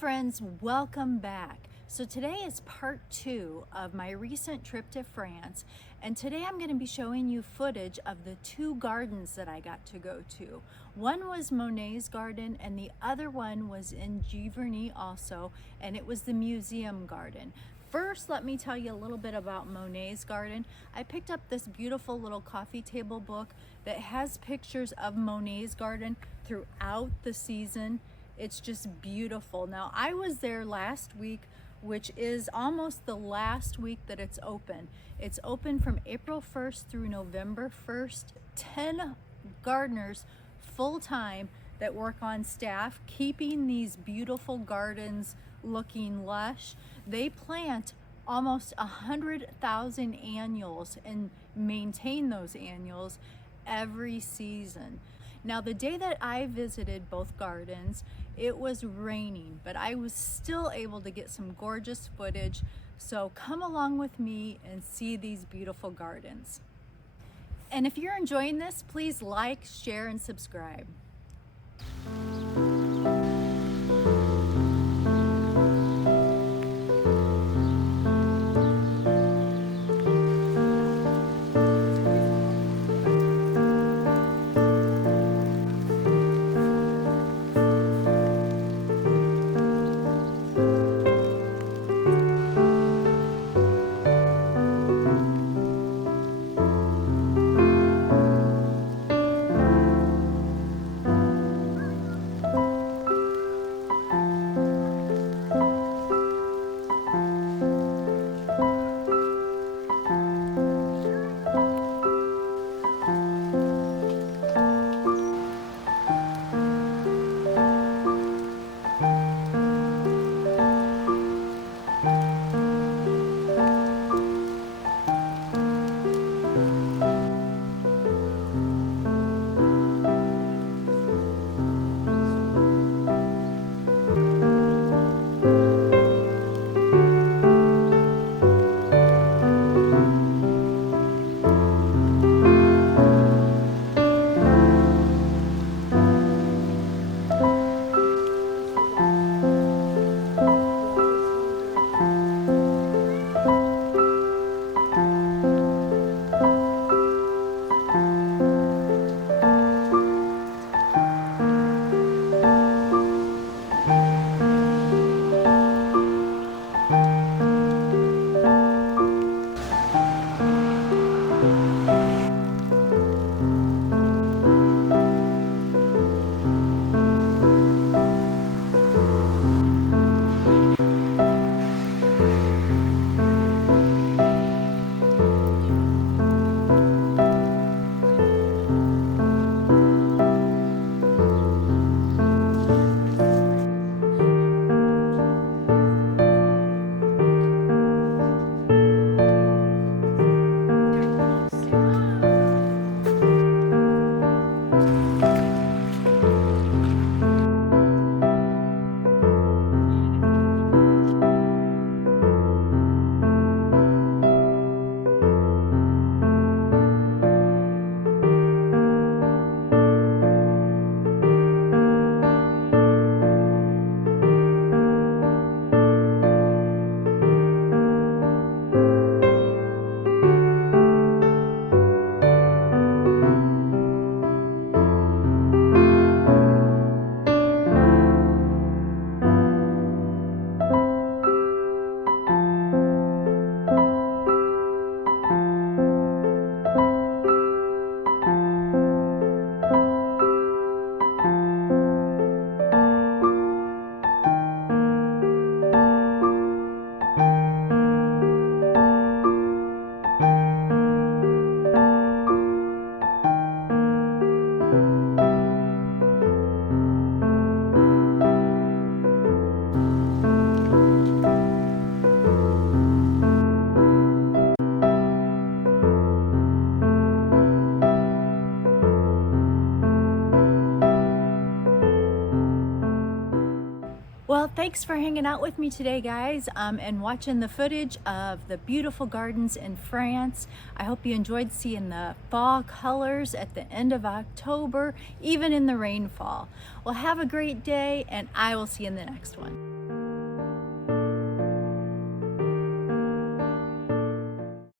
friends, welcome back. So today is part 2 of my recent trip to France, and today I'm going to be showing you footage of the 2 gardens that I got to go to. One was Monet's garden and the other one was in Giverny also, and it was the museum garden. First, let me tell you a little bit about Monet's garden. I picked up this beautiful little coffee table book that has pictures of Monet's garden throughout the season. It's just beautiful. Now, I was there last week, which is almost the last week that it's open. It's open from April 1st through November 1st. 10 gardeners full-time that work on staff, keeping these beautiful gardens looking lush. They plant almost 100,000 annuals and maintain those annuals every season. Now, the day that I visited both gardens, it was raining, but I was still able to get some gorgeous footage. So come along with me and see these beautiful gardens. And if you're enjoying this, please like, share, and subscribe. Well, thanks for hanging out with me today, guys, and watching the footage of the beautiful gardens in France. I hope you enjoyed seeing the fall colors at the end of October, even in the rainfall. Well, have a great day, and I will see you in the next one.